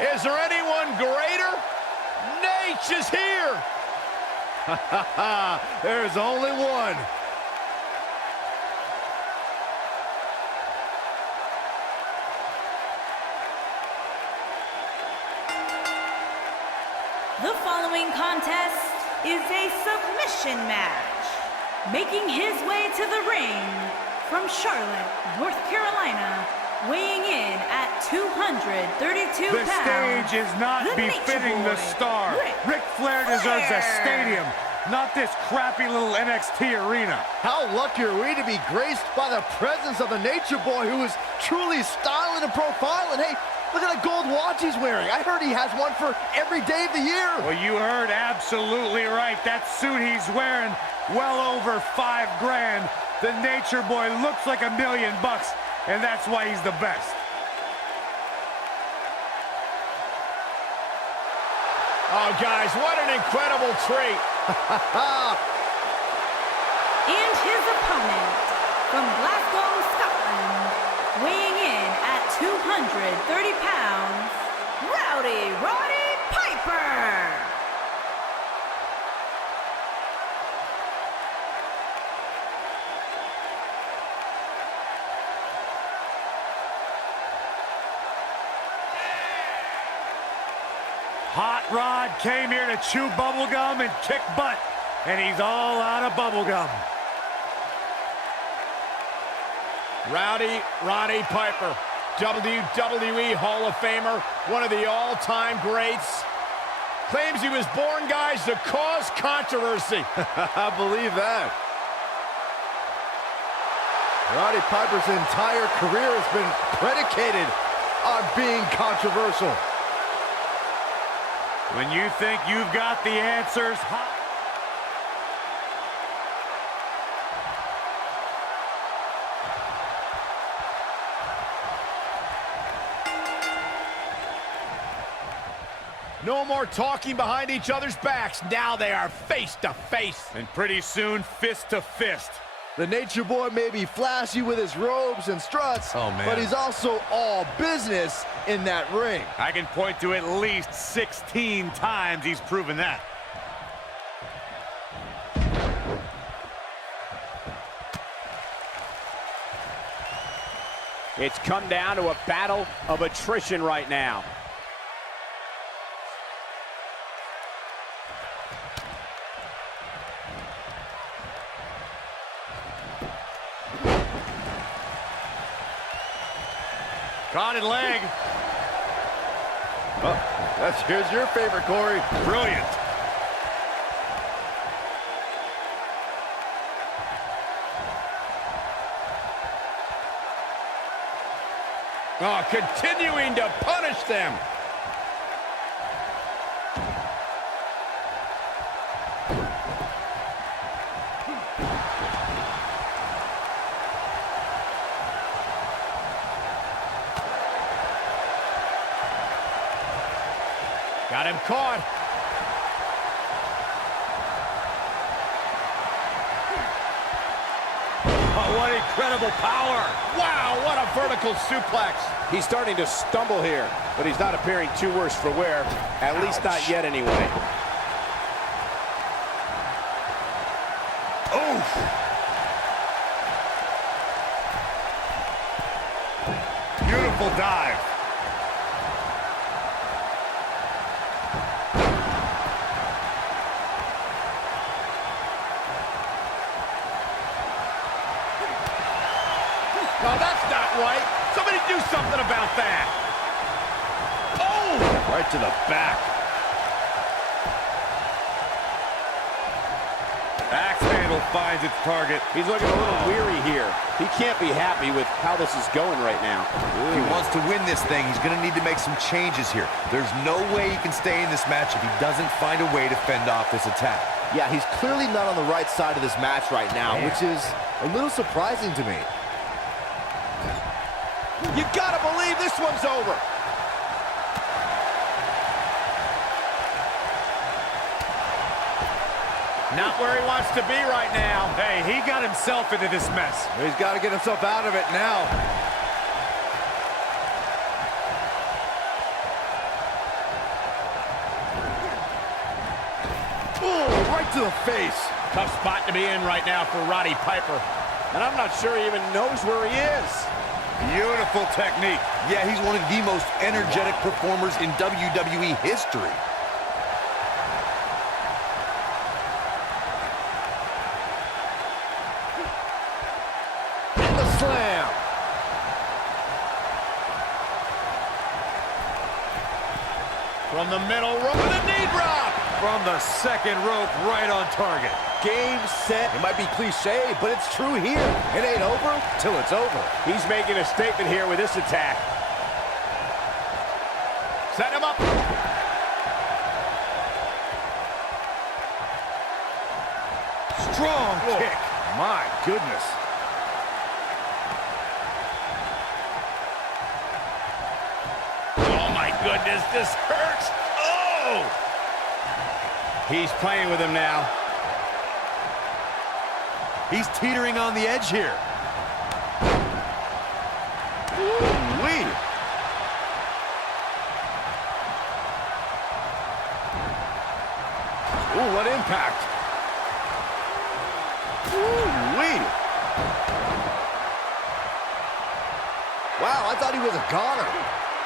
Is there anyone greater? Nate is here. There's only one. The following contest is a submission match. Making his way to the ring from Charlotte, North Carolina, weighing in at 232 the pounds. The stage is not befitting the star. Ric Flair deserves a stadium, not this crappy little NXT arena. How lucky are we to be graced by the presence of the Nature Boy, who is truly styling and profiling. Hey, look at the gold watch he's wearing. I heard he has one for every day of the year. Well, you heard absolutely right. That suit he's wearing, well over $5 grand. The Nature Boy looks like $1 million bucks, and that's why he's the best. Oh, guys, what an incredible treat. And his opponent from Glasgow, Scotland, weighing in at 230 pounds, Roddy Piper. Hot Rod came here to chew bubblegum and kick butt, and he's all out of bubblegum. Roddy Piper, WWE Hall of Famer, one of the all-time greats. Claims he was born, guys, to cause controversy. I believe that. Roddy Piper's entire career has been predicated on being controversial. When you think you've got the answers, no more talking behind each other's backs. Now they are face to face. And pretty soon, fist to fist. The Nature Boy may be flashy with his robes and struts, but he's also all business in that ring. I can point to at least 16 times he's proven that. It's come down to a battle of attrition right now. Crowded leg. Oh, here's your favorite, Corey. Brilliant. Oh, continuing to punish them. Got him caught. Oh, what incredible power. Wow, what a vertical suplex. He's starting to stumble here, but he's not appearing too worse for wear. At least not yet, anyway. Oof. Beautiful dive. No, that's not right. Somebody do something about that. Oh! Right to the back. Axe handle finds its target. He's looking a little weary here. He can't be happy with how this is going right now. If he wants to win this thing, he's going to need to make some changes here. There's no way he can stay in this match if he doesn't find a way to fend off this attack. Yeah, he's clearly not on the right side of this match right now, which is a little surprising to me. You gotta believe this one's over. Not where he wants to be right now. Hey, he got himself into this mess. He's got to get himself out of it now. to the face. Tough spot to be in right now for Roddy Piper. And I'm not sure he even knows where he is. Beautiful technique. Yeah, he's one of the most energetic performers in WWE history. And the slam. From the middle rope with a knee drop. From the second rope, right on target. Game, set. It might be cliche, but it's true here. It ain't over till it's over. He's making a statement here with this attack. Set him up. Strong kick. My goodness. Oh my goodness, this hurts. Oh! He's playing with him now. He's teetering on the edge here. Ooh-wee. Ooh, what impact. Ooh-wee. Wow, I thought he was a goner.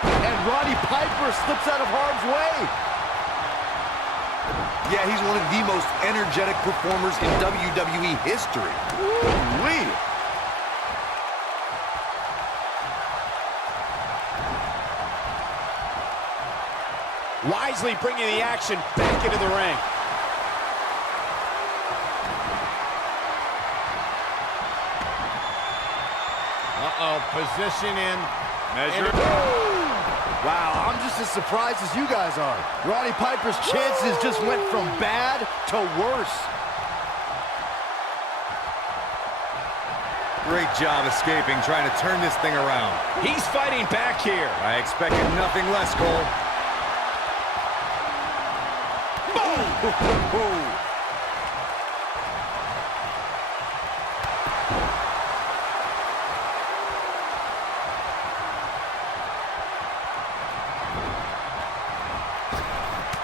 And Roddy Piper slips out of harm's way. Yeah, he's one of the most energetic performers in WWE history. Ooh-wee. Wisely bringing the action back into the ring. Uh-oh, position in. Measure. Wow, I'm just as surprised as you guys are. Roddy Piper's chances just went from bad to worse. Great job escaping, trying to turn this thing around. He's fighting back here. I expected nothing less, Cole. Boom!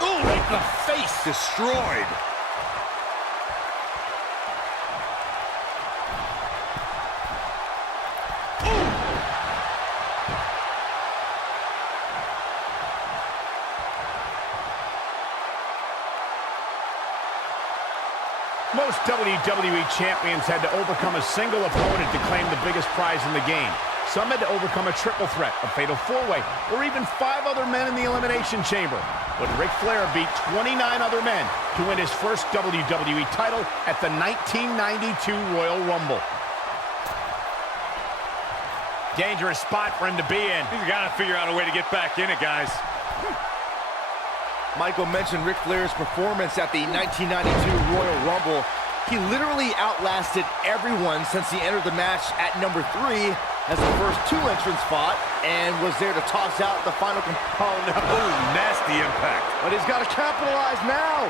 Ooh, right in the face. Destroyed. Most WWE champions had to overcome a single opponent to claim the biggest prize in the game. Some had to overcome a triple threat, a fatal four-way, or even 5 other men in the Elimination Chamber. But Ric Flair beat 29 other men to win his first WWE title at the 1992 Royal Rumble. Dangerous spot for him to be in. He's got to figure out a way to get back in it, guys. Michael mentioned Ric Flair's performance at the 1992 Royal Rumble. He literally outlasted everyone since he entered the match at number 3 as the first 2 entrants fought and was there to toss out the final Oh, no. Ooh, nasty impact. But he's got to capitalize now.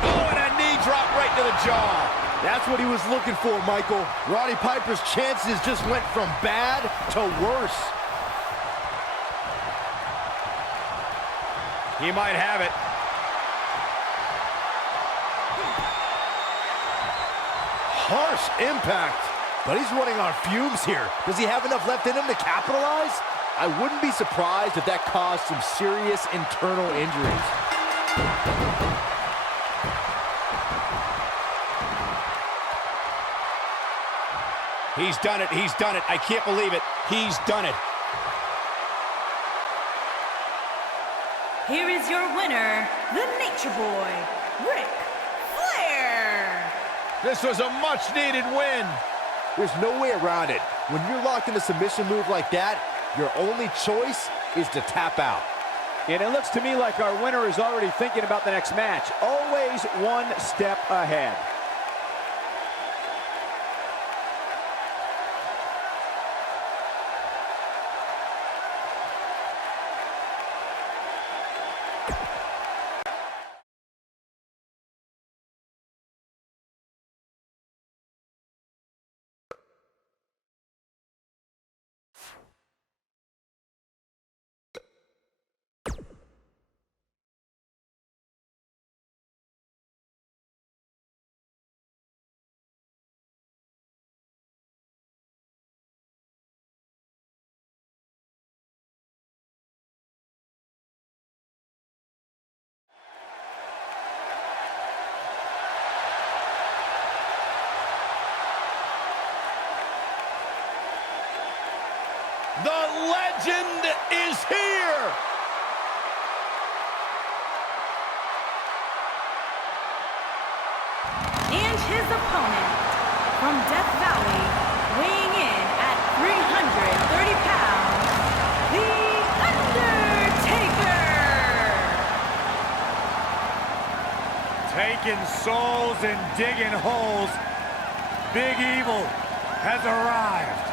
Oh, and a knee drop right to the jaw. That's what he was looking for, Michael. Roddy Piper's chances just went from bad to worse. He might have it. Harsh impact. But he's running on fumes here. Does he have enough left in him to capitalize? I wouldn't be surprised if that caused some serious internal injuries. He's done it. He's done it. I can't believe it. He's done it. Here is your winner, the Nature Boy, Ric Flair. This was a much-needed win. There's no way around it. When you're locked in a submission move like that, your only choice is to tap out. And it looks to me like our winner is already thinking about the next match. Always one step ahead. The legend is here! And his opponent, from Death Valley, weighing in at 330 pounds, The Undertaker! Taking souls and digging holes, Big Evil has arrived.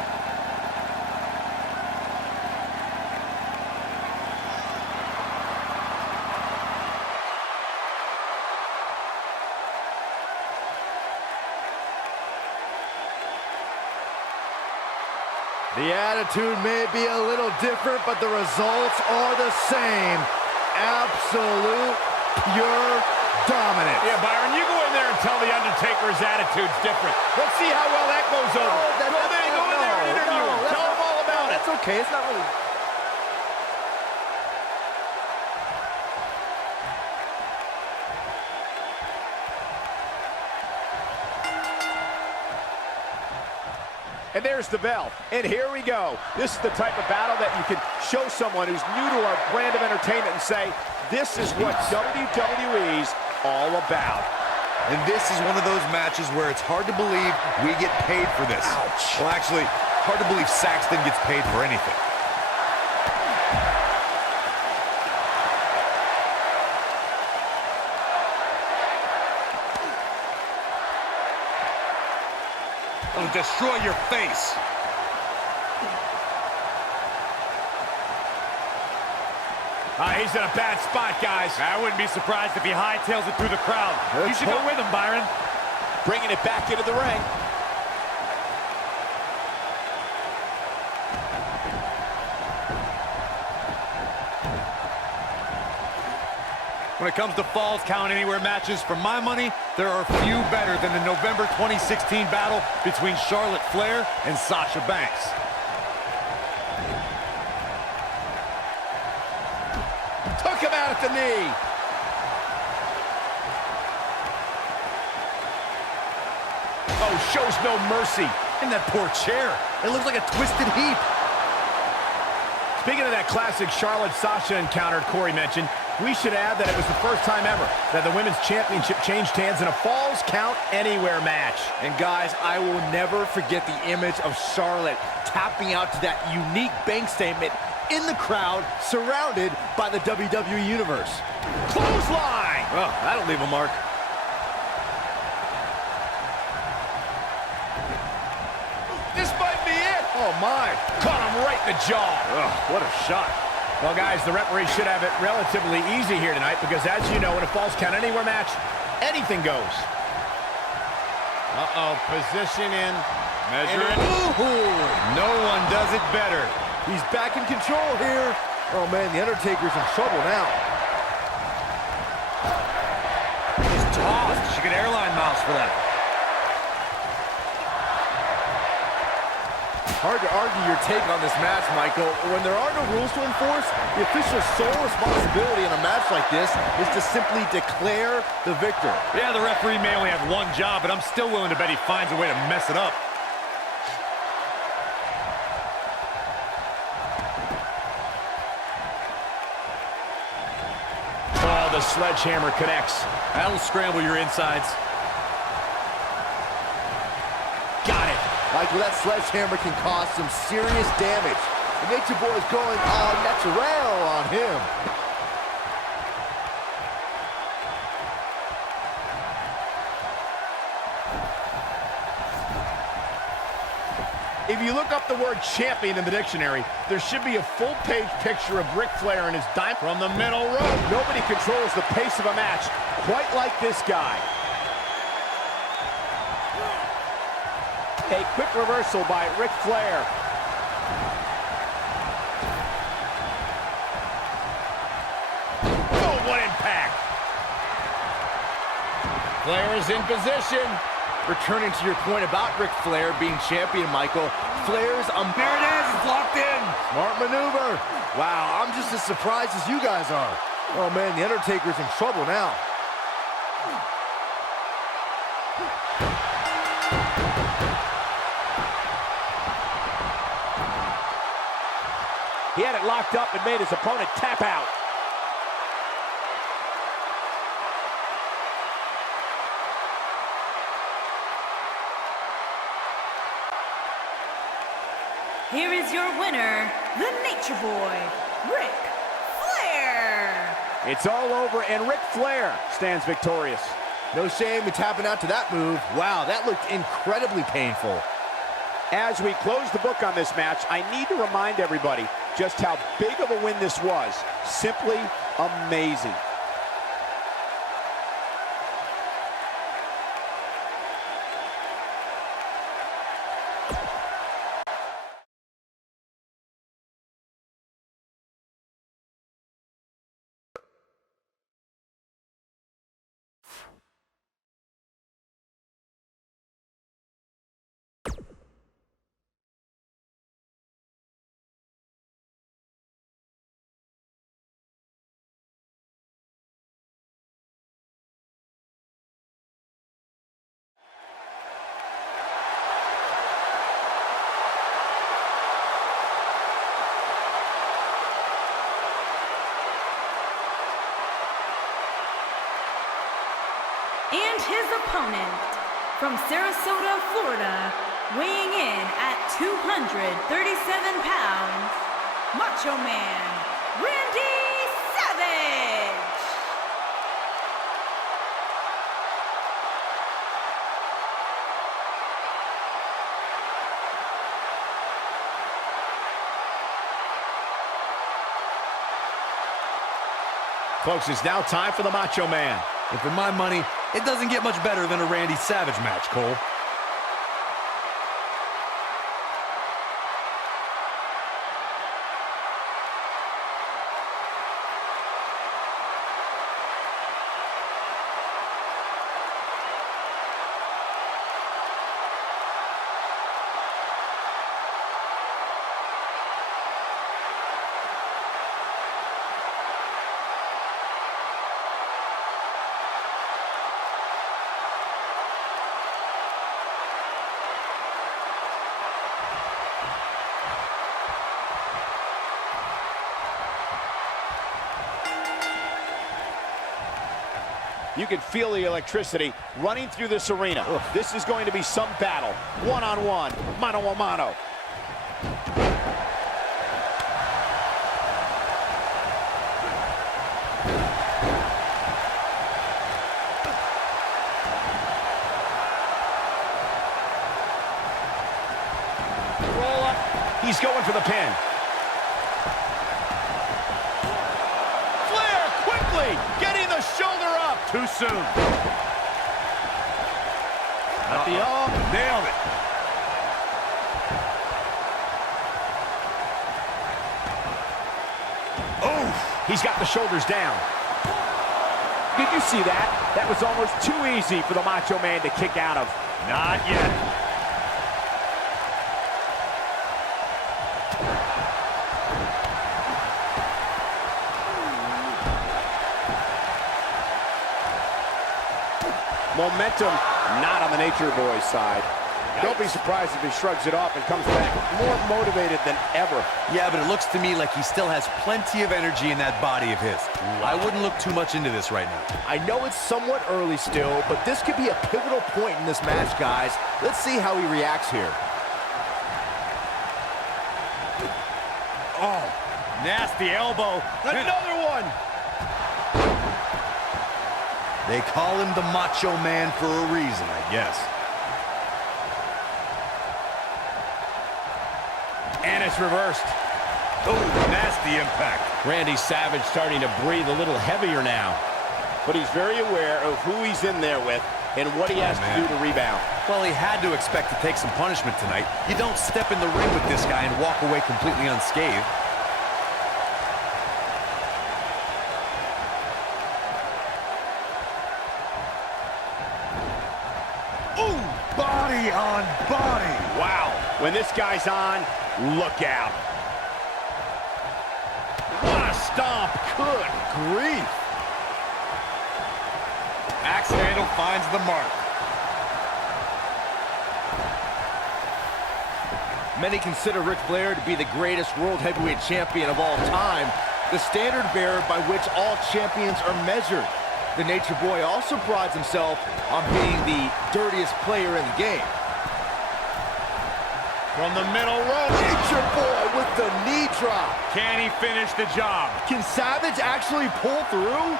The attitude may be a little different, but the results are the same. Absolute, pure dominance. Yeah, Byron, you go in there and tell The Undertaker his attitude's different. Let's see how well that goes over. Go in there and interview him. Tell him all about it. That's okay. It's not really... And there's the bell. And here we go. This is the type of battle that you can show someone who's new to our brand of entertainment and say, this is what WWE's all about. And this is one of those matches where it's hard to believe we get paid for this. Ouch. Well, actually, hard to believe Saxton gets paid for anything. It'll destroy your face. He's in a bad spot, guys. I wouldn't be surprised if he hightails it through the crowd. You should go with him, Byron. Bringing it back into the ring. When it comes to Falls Count Anywhere matches, for my money, there are few better than the November 2016 battle between Charlotte Flair and Sasha Banks. Took him out at the knee. Oh, shows no mercy. In that poor chair. It looks like a twisted heap. Speaking of that classic Charlotte-Sasha encounter Corey mentioned, we should add that it was the first time ever that the Women's Championship changed hands in a Falls Count Anywhere match. And guys, I will never forget the image of Charlotte tapping out to that unique bank statement in the crowd, surrounded by the WWE Universe. Clothesline! Oh, that'll leave a mark. This might be it. Oh, my. Caught him right in the jaw. Oh, what a shot. Well, guys, the referee should have it relatively easy here tonight because, as you know, in a Falls Count Anywhere match, anything goes. Uh-oh, position in. Measure it. No one does it better. He's back in control here. Oh, man, the Undertaker's in trouble now. He's tossed. She could airline miles for that. Hard to argue your take on this match, Michael. When there are no rules to enforce, the official's sole responsibility in a match like this is to simply declare the victor. Yeah, the referee may only have one job, but I'm still willing to bet he finds a way to mess it up. Oh, the sledgehammer connects. That'll scramble your insides. Got it. Michael, that sledgehammer can cause some serious damage. The Nature Boy is going all natural on him. If you look up the word champion in the dictionary, there should be a full-page picture of Ric Flair and his dime from the middle rope. Nobody controls the pace of a match quite like this guy. A quick reversal by Ric Flair. Oh, what impact! Flair is in position. Returning to your point about Ric Flair being champion, Michael, Flair's There it is, it's locked in. smart maneuver. Wow, I'm just as surprised as you guys are. Oh, man, the Undertaker's in trouble now. He had it locked up and made his opponent tap out. Here is your winner, the Nature Boy, Ric Flair. It's all over, and Ric Flair stands victorious. No shame in tapping out to that move. Wow, that looked incredibly painful. As we close the book on this match, I need to remind everybody just how big of a win this was. Simply amazing. And his opponent, from Sarasota, Florida, weighing in at 237 pounds, Macho Man, Randy Savage! Folks, it's now time for the Macho Man. And for my money, it doesn't get much better than a Randy Savage match, Cole. You can feel the electricity running through this arena. This is going to be some battle. One-on-one, mano-a-mano. Roll up. He's going for the pin. Flair quickly getting the shoulder up. Too soon. At the arm. Nailed it. Oh, he's got the shoulders down. Did you see that? That was almost too easy for the Macho Man to kick out of. Not yet. Momentum not on the Nature Boy's side. Don't be surprised if he shrugs it off and comes back more motivated than ever. Yeah, but it looks to me like he still has plenty of energy in that body of his. I wouldn't look too much into this right now. I know it's somewhat early still, but this could be a pivotal point in this match, guys. Let's see how he reacts here. Oh, nasty elbow. Another one! They call him the Macho Man for a reason, I guess. And it's reversed. Oh, nasty impact. Randy Savage starting to breathe a little heavier now. But he's very aware of who he's in there with and what he has to do to rebound. Well, he had to expect to take some punishment tonight. You don't step in the ring with this guy and walk away completely unscathed. Ooh, body on body. Wow. When this guy's on, look out. What a stomp. Good grief. Axe handle finds the mark. Many consider Ric Flair to be the greatest world heavyweight champion of all time, the standard bearer by which all champions are measured. The Nature Boy also prides himself on being the dirtiest player in the game. From the middle rope. Nature Boy with the knee drop. Can he finish the job? Can Savage actually pull through?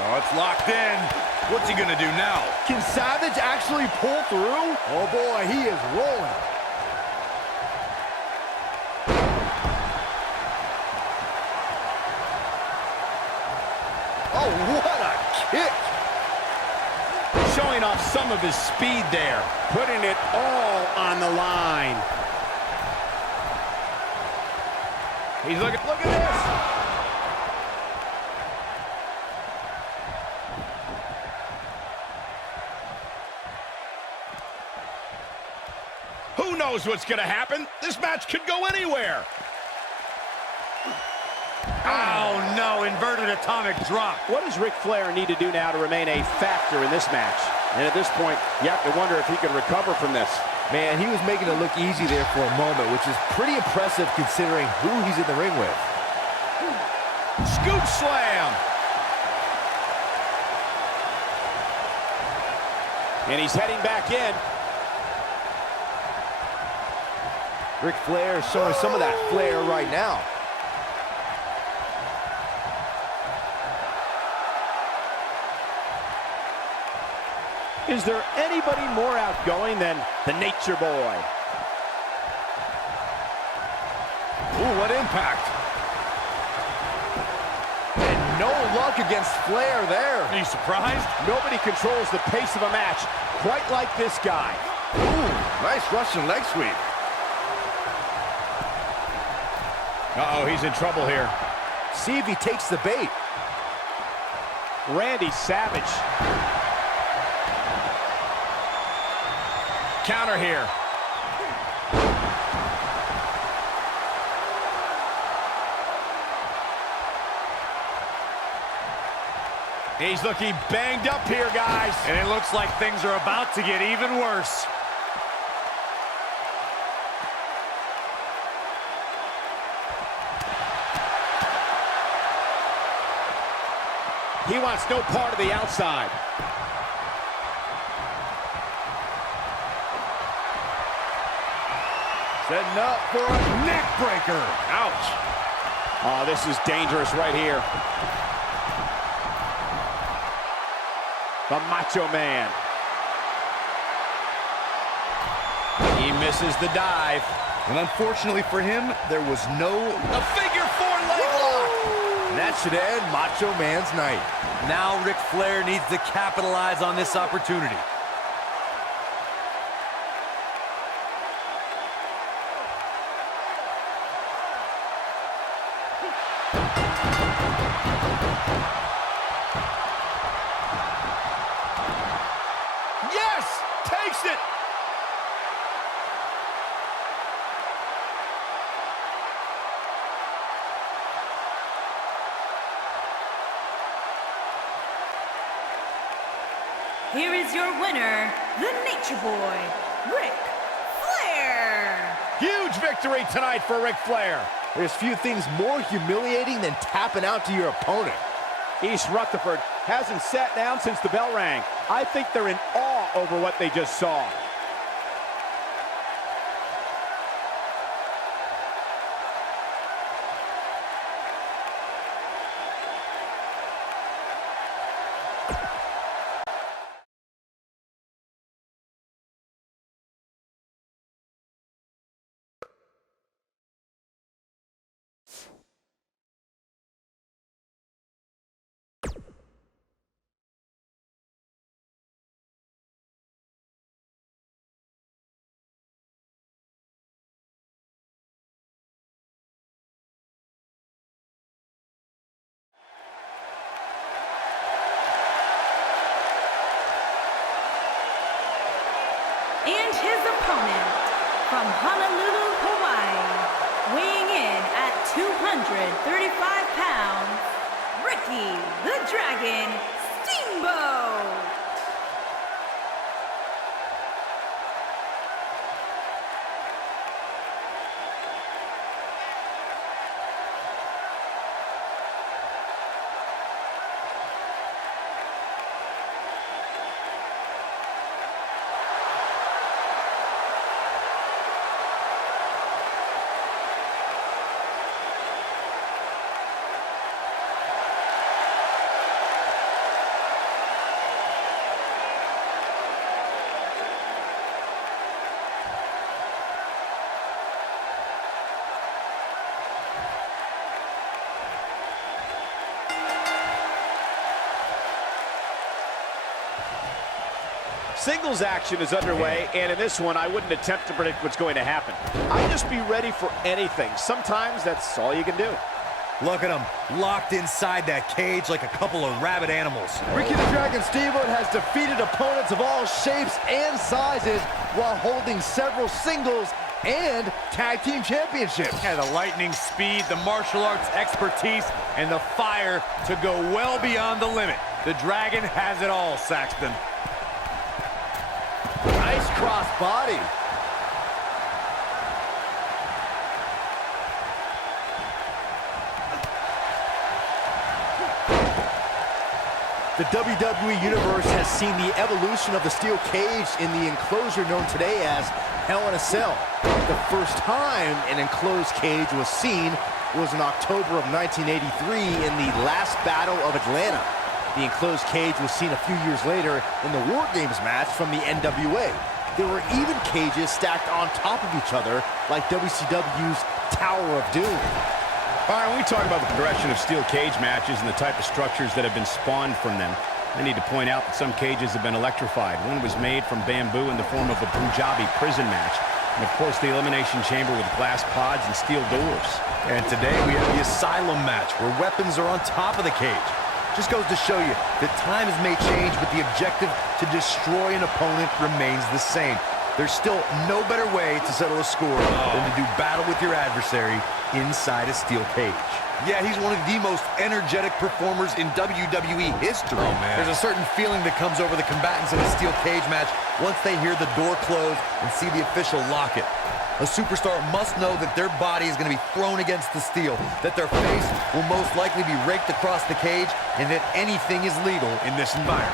Oh, it's locked in. What's he gonna do now? Can Savage actually pull through? Oh boy, he is rolling. Oh, what a kick! Showing off some of his speed there, putting it all on the line. He's look at this. Who knows what's going to happen? This match could go anywhere. Oh, no, inverted atomic drop. What does Ric Flair need to do now to remain a factor in this match? And at this point, you have to wonder if he can recover from this. Man, he was making it look easy there for a moment, which is pretty impressive considering who he's in the ring with. Scoop slam. And he's heading back in. Ric Flair is showing some of that flair right now. Is there anybody more outgoing than the Nature Boy? Ooh, what impact. And no luck against Flair there. Are you surprised? Nobody controls the pace of a match quite like this guy. Ooh, nice Russian leg sweep. Uh-oh, he's in trouble here. See if he takes the bait. Randy Savage. Counter here. He's looking banged up here, guys. And it looks like things are about to get even worse. He wants no part of the outside. Setting up for a neck breaker. Ouch. Oh, this is dangerous right here. The Macho Man. He misses the dive. And unfortunately for him, there was no... A figure four leg lock. That should end Macho Man's night. Now Ric Flair needs to capitalize on this opportunity. Yes! Takes it! Here is your winner, the Nature Boy, Ric Flair. Huge victory tonight for Ric Flair. There's few things more humiliating than tapping out to your opponent. East Rutherford hasn't sat down since the bell rang. I think they're in awe over what they just saw. And his opponent, from Honolulu, Hawaii, weighing in at 235 pounds, Ricky the Dragon Steamboat. singles action is underway, and in this one, I wouldn't attempt to predict what's going to happen. I'd just be ready for anything. Sometimes that's all you can do. Look at them, locked inside that cage like a couple of rabid animals. Ricky the Dragon Steamboat has defeated opponents of all shapes and sizes while holding several singles and tag team championships. Yeah, the lightning speed, the martial arts expertise, and the fire to go well beyond the limit. The Dragon has it all, Saxton. Nice cross body. The WWE Universe has seen the evolution of the steel cage in the enclosure known today as Hell in a Cell. The first time an enclosed cage was seen was in October of 1983 in the last Battle of Atlanta. The enclosed cage was seen a few years later in the War Games match from the NWA. There were even cages stacked on top of each other like WCW's Tower of Doom. All right, when we talk about the progression of steel cage matches and the type of structures that have been spawned from them, I need to point out that some cages have been electrified. One was made from bamboo in the form of a Punjabi prison match. And, of course, the elimination chamber with glass pods and steel doors. And today we have the Asylum match, where weapons are on top of the cage. Just goes to show you that times may change, but the objective to destroy an opponent remains the same. There's still no better way to settle a score than to do battle with your adversary inside a steel cage. Yeah, he's one of the most energetic performers in WWE history. Oh, man. There's a certain feeling that comes over the combatants in a steel cage match once they hear the door close and see the official lock it. A superstar must know that their body is going to be thrown against the steel, that their face will most likely be raked across the cage, and that anything is legal in this environment.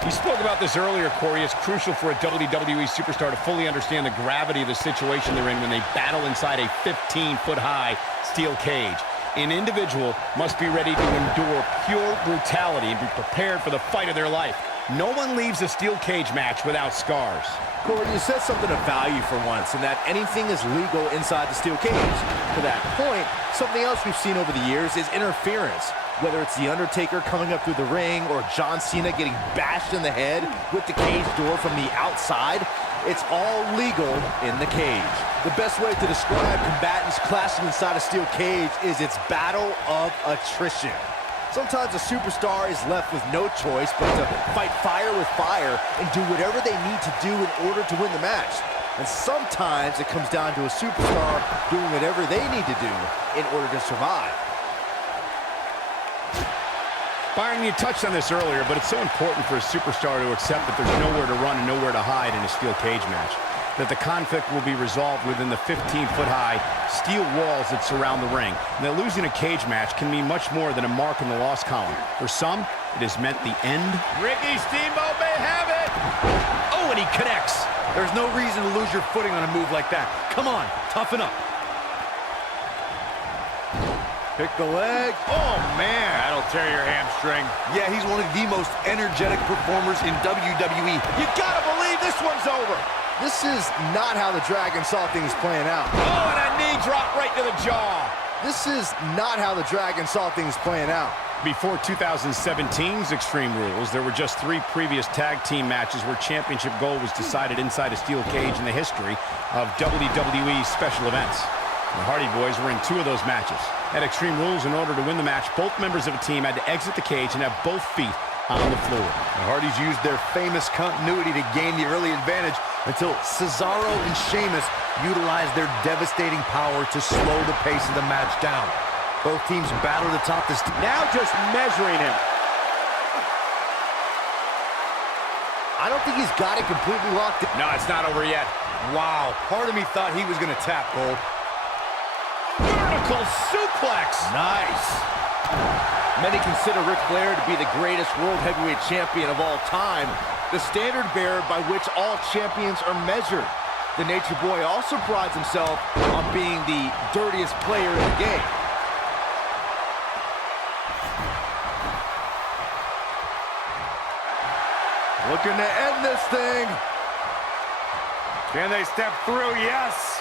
You spoke about this earlier, Corey. It's crucial for a WWE superstar to fully understand the gravity of the situation they're in when they battle inside a 15-foot-high steel cage. An individual must be ready to endure pure brutality and be prepared for the fight of their life. No one leaves a steel cage match without scars. Corey, you said something of value for once, and that anything is legal inside the steel cage. To that point, something else we've seen over the years is interference. Whether it's The Undertaker coming up through the ring or John Cena getting bashed in the head with the cage door from the outside, it's all legal in the cage. The best way to describe combatants clashing inside a steel cage is its battle of attrition. Sometimes a superstar is left with no choice but to fight fire with fire and do whatever they need to do in order to win the match. And sometimes it comes down to a superstar doing whatever they need to do in order to survive. Byron, you touched on this earlier, but it's so important for a superstar to accept that there's nowhere to run and nowhere to hide in a steel cage match. That the conflict will be resolved within the 15-foot-high steel walls that surround the ring. And that losing a cage match can mean much more than a mark in the loss column. For some, it has meant the end. Ricky Steamboat may have it. Oh, and he connects. There's no reason to lose your footing on a move like that. Come on, toughen up. Pick the leg. Oh, man. That'll tear your hamstring. Yeah, he's one of the most energetic performers in WWE. You gotta believe this one's over. This is not how the Dragon saw things playing out. Oh, and a knee drop right to the jaw. This is not how the Dragon saw things playing out. Before 2017's Extreme Rules, there were just 3 previous tag team matches where championship gold was decided inside a steel cage in the history of WWE special events. The Hardy Boys were in 2 of those matches. At Extreme Rules, in order to win the match, both members of a team had to exit the cage and have both feet on the floor. The Hardys used their famous continuity to gain the early advantage until Cesaro and Sheamus utilized their devastating power to slow the pace of the match down. Both teams battled atop this. Now just measuring him. I don't think he's got it completely locked in. No, it's not over yet. Wow, part of me thought he was going to tap, Cole. Vertical suplex. Nice. Many consider Ric Flair to be the greatest world heavyweight champion of all time, the standard bearer by which all champions are measured. The Nature Boy also prides himself on being the dirtiest player in the game. Looking to end this thing. Can they step through? Yes.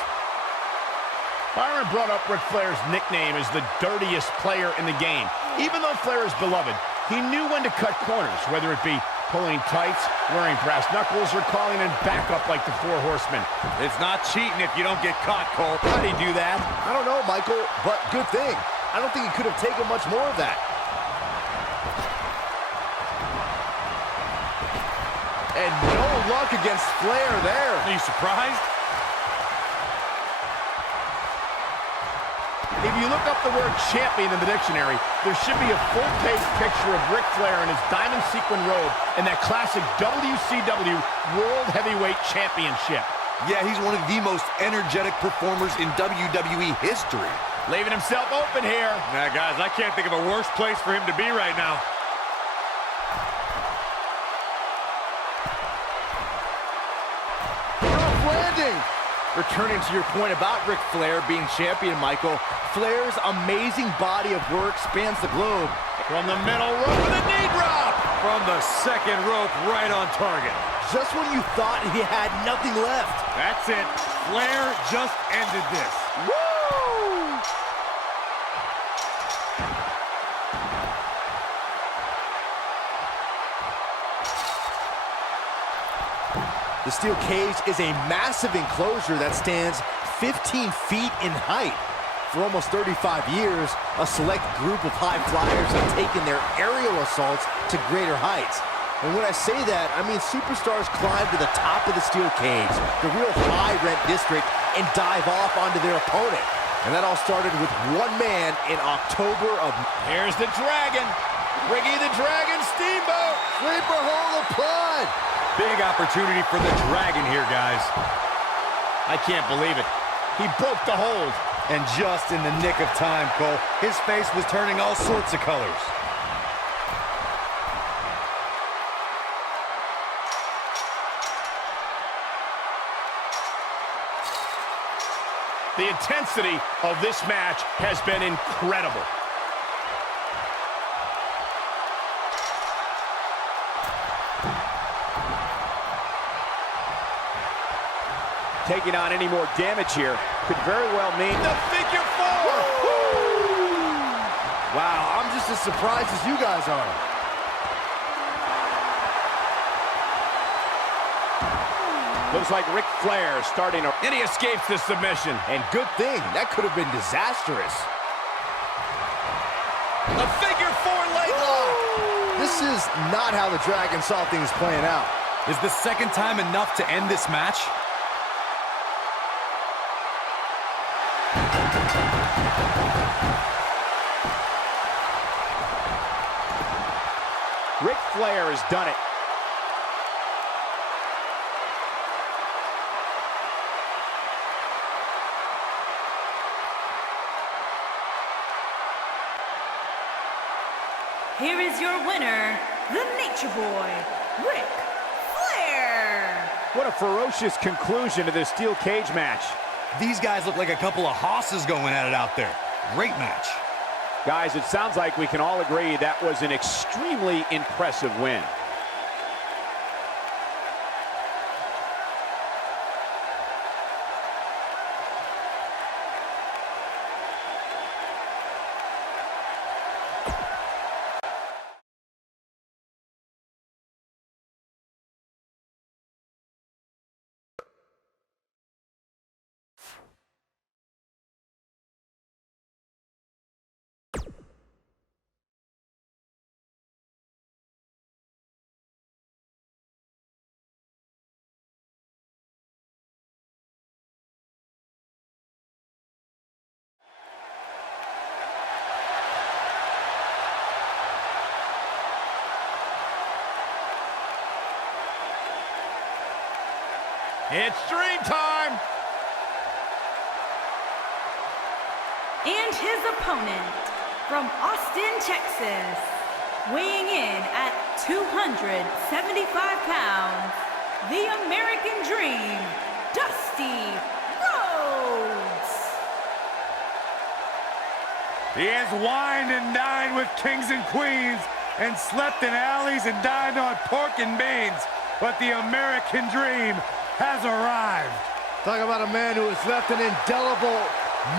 Byron brought up Ric Flair's nickname as the dirtiest player in the game. Even though Flair is beloved, he knew when to cut corners, whether it be pulling tights, wearing brass knuckles, or calling in backup like the Four Horsemen. It's not cheating if you don't get caught, Cole. How'd he do that? I don't know, Michael, but good thing. I don't think he could have taken much more of that. And no luck against Flair there. Are you surprised? If you look up the word champion in the dictionary, there should be a full-page picture of Ric Flair in his diamond sequin robe and that classic WCW World Heavyweight Championship. Yeah, he's one of the most energetic performers in WWE history. Leaving himself open here. Nah, guys, I can't think of a worse place for him to be right now. Rough landing. Returning to your point about Ric Flair being champion, Michael, Flair's amazing body of work spans the globe. From the middle rope with a knee drop. From the second rope, right on target. Just when you thought he had nothing left. That's it. Flair just ended this. Woo! The steel cage is a massive enclosure that stands 15 feet in height. For almost 35 years, a select group of high flyers have taken their aerial assaults to greater heights. And when I say that, I mean superstars climb to the top of the steel cage, the real high-rent district, and dive off onto their opponent. And that all started with one man in October of... Here's the Dragon. Ricky the Dragon Steamboat. Sleeper hold applied. Big opportunity for the Dragon here, guys. I can't believe it. He broke the hold. And just in the nick of time, Cole, his face was turning all sorts of colors. The intensity of this match has been incredible. Taking on any more damage here could very well mean The figure four. Wow, I'm just as surprised as you guys are. looks like Ric Flair starting to... And he escapes the submission. And good thing, that could have been disastrous. A figure four leg lock. This is not how the Dragon saw things playing out. Is the second time enough to end this match? Ric Flair has done it. Here is your winner, the Nature Boy, Ric Flair. What a ferocious conclusion to this steel cage match. These guys look like a couple of hosses going at it out there. Great match. Guys, it sounds like we can all agree that was an extremely impressive win. It's dream time. And his opponent, from Austin, Texas, weighing in at 275 pounds, the American Dream, Dusty Rhodes. He has wined and dined with kings and queens and slept in alleys and dined on pork and beans, but the American Dream has arrived. Talk about a man who has left an indelible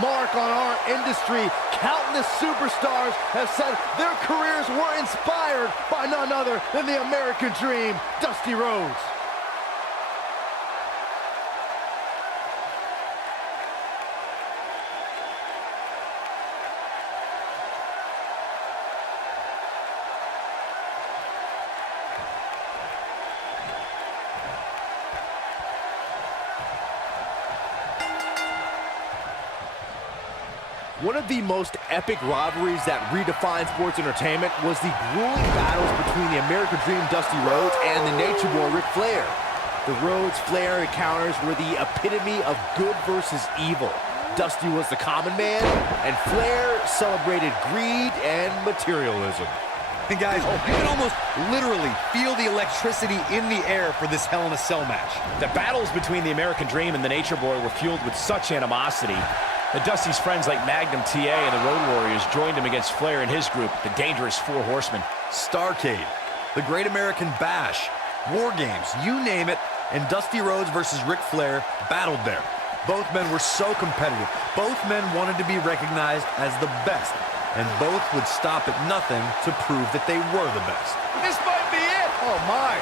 mark on our industry. Countless superstars have said their careers were inspired by none other than the American Dream, Dusty Rhodes. One of the most epic rivalries that redefined sports entertainment was the grueling battles between the American Dream Dusty Rhodes and the Nature Boy Ric Flair. The Rhodes-Flair encounters were the epitome of good versus evil. Dusty was the common man, and Flair celebrated greed and materialism. And guys, you can almost literally feel the electricity in the air for this Hell in a Cell match. The battles between the American Dream and the Nature Boy were fueled with such animosity that Dusty's friends like Magnum TA and the Road Warriors joined him against Flair and his group, the Dangerous Four Horsemen. Starrcade, the Great American Bash, War Games, you name it, and Dusty Rhodes versus Ric Flair battled there. Both men were so competitive. Both men wanted to be recognized as the best, and both would stop at nothing to prove that they were the best. This might be it. Oh, my.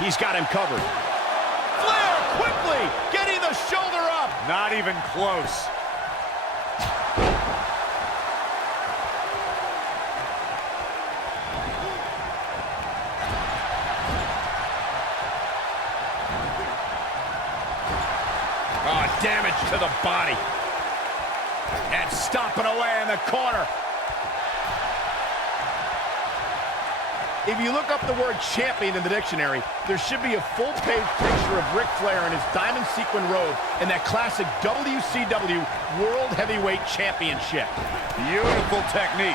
He's got him covered. Flair quickly getting the shoulder up. Not even close. Oh, damage to the body. And stomping away in the corner. If you look up the word champion in the dictionary, there should be a full-page picture of Ric Flair in his diamond sequin robe and that classic WCW World Heavyweight Championship. Beautiful technique.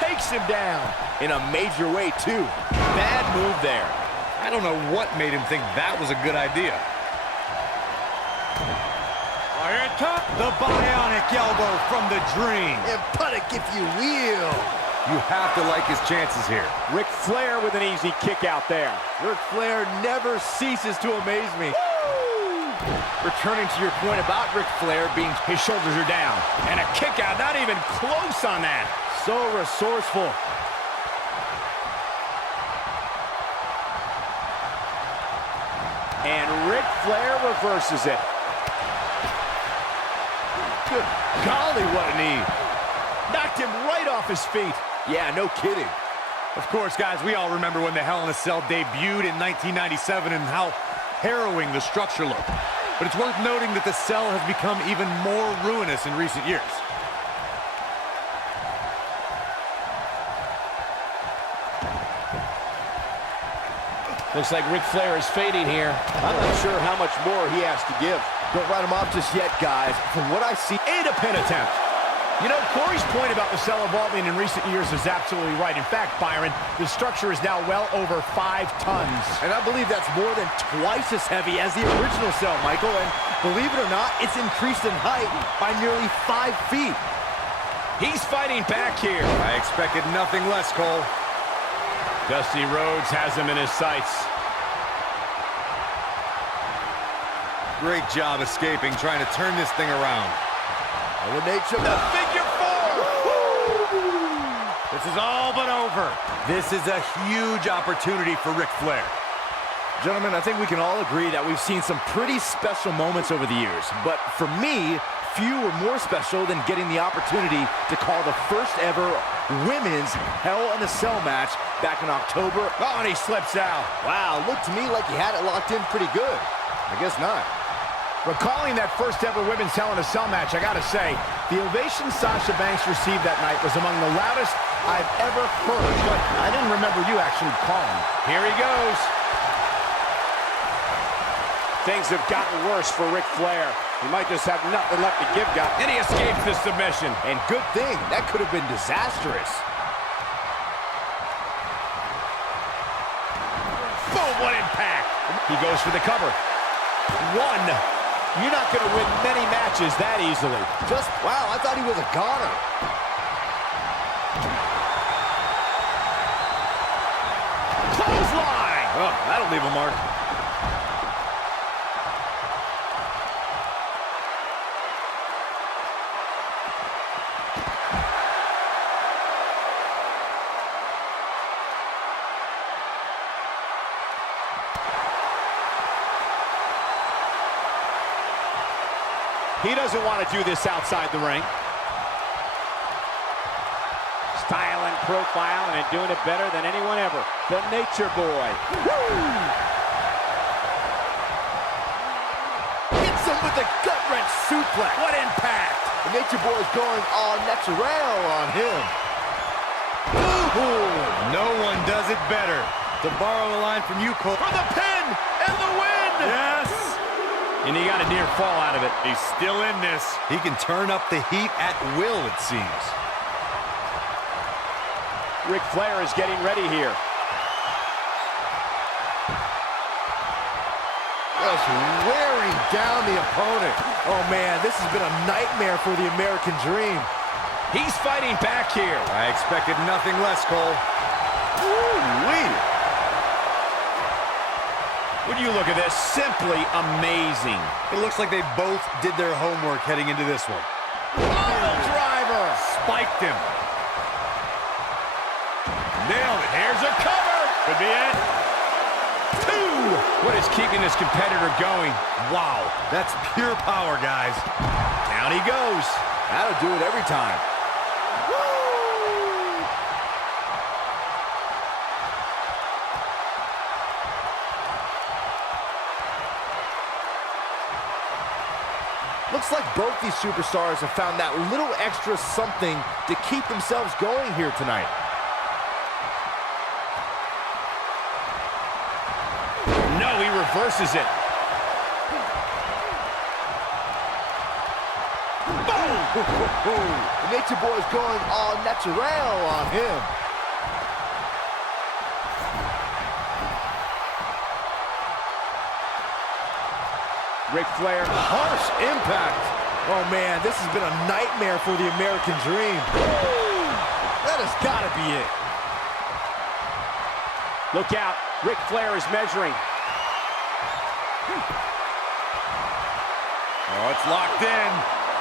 Takes him down. In a major way, too. Bad move there. I don't know what made him think that was a good idea. Here it comes. The bionic elbow from the Dream. And put it if you will. You have to like his chances here. Ric Flair with an easy kick out there. Ric Flair never ceases to amaze me. Returning to your point about Ric Flair being... His shoulders are down. And a kick out, not even close on that. so resourceful. And Ric Flair reverses it. Good golly, what a knee. Knocked him right off his feet. Yeah, no kidding. Of course, guys, we all remember when the Hell in a Cell debuted in 1997 and how harrowing the structure looked. But it's worth noting that the cell has become even more ruinous in recent years. Looks like Ric Flair is fading here. I'm not sure how much more he has to give. Don't write him off just yet, guys. From what I see... And a pin attempt. You know, Corey's point about the cell evolving in recent years is absolutely right. In fact, Byron, the structure is now well over 5 tons. And I believe that's more than twice as heavy as the original cell, Michael. And believe it or not, it's increased in height by nearly 5 feet. He's fighting back here. I expected nothing less, Cole. Dusty Rhodes has him in his sights. Great job escaping, trying to turn this thing around. Elimination. The figure 4. This is all but over. This is a huge opportunity for Ric Flair. Gentlemen, I think we can all agree that we've seen some pretty special moments over the years. But for me, few were more special than getting the opportunity to call the first ever women's Hell in a Cell match back in October. Oh, and he slips out. Wow, looked to me like he had it locked in pretty good. I guess not. Recalling that first ever women's Hell in a Cell match, I gotta say, the ovation Sasha Banks received that night was among the loudest I've ever heard, but I didn't remember you actually calling. Here he goes. Things have gotten worse for Ric Flair. He might just have nothing left to give, guys. And he escapes the submission. And good thing, that could have been disastrous. Boom, what impact. He goes for the cover. 1. You're not going to win many matches that easily. Just, wow, I thought he was a goner. Clothesline. Oh, that'll leave a mark. He doesn't want to do this outside the ring. Style and profile, and doing it better than anyone ever. The Nature Boy. Woo! Hits him with a gut-wrench suplex. What impact! The Nature Boy is going all natural on him. Ooh, no one does it better. To borrow a line from you, Cole. For the pin and the win! Yes! And he got a near fall out of it. He's still in this. He can turn up the heat at will, it seems. Ric Flair is getting ready here. Just wearing down the opponent. Oh, man, this has been a nightmare for the American Dream. He's fighting back here. I expected nothing less, Cole. Woo-wee. When you look at this, simply amazing. It looks like they both did their homework heading into this one. Pile driver! Spiked him. Nailed it. Here's a cover. Could be it. Two! What is keeping this competitor going? Wow, that's pure power, guys. Down he goes. That'll do it every time. Looks like both these superstars have found that little extra something to keep themselves going here tonight. No, he reverses it. The Nature Boy is going all natural on him. Ric Flair, Harsh impact. Oh, man, this has been a nightmare for the American Dream. That has got to be it. look out. Ric Flair is measuring. Oh, it's locked in.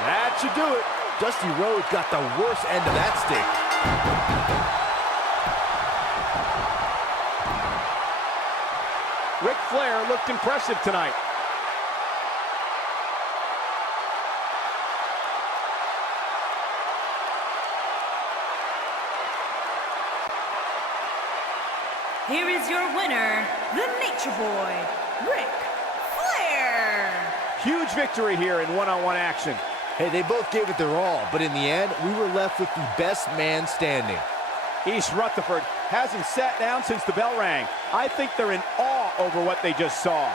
That should do it. Dusty Rhodes got the worst end of that stick. Ric Flair looked impressive tonight. Here is your winner, the Nature Boy, Ric Flair. Huge victory here in one-on-one action. Hey, they both gave it their all, but in the end, we were left with the best man standing. East Rutherford hasn't sat down since the bell rang. I think they're in awe over what they just saw.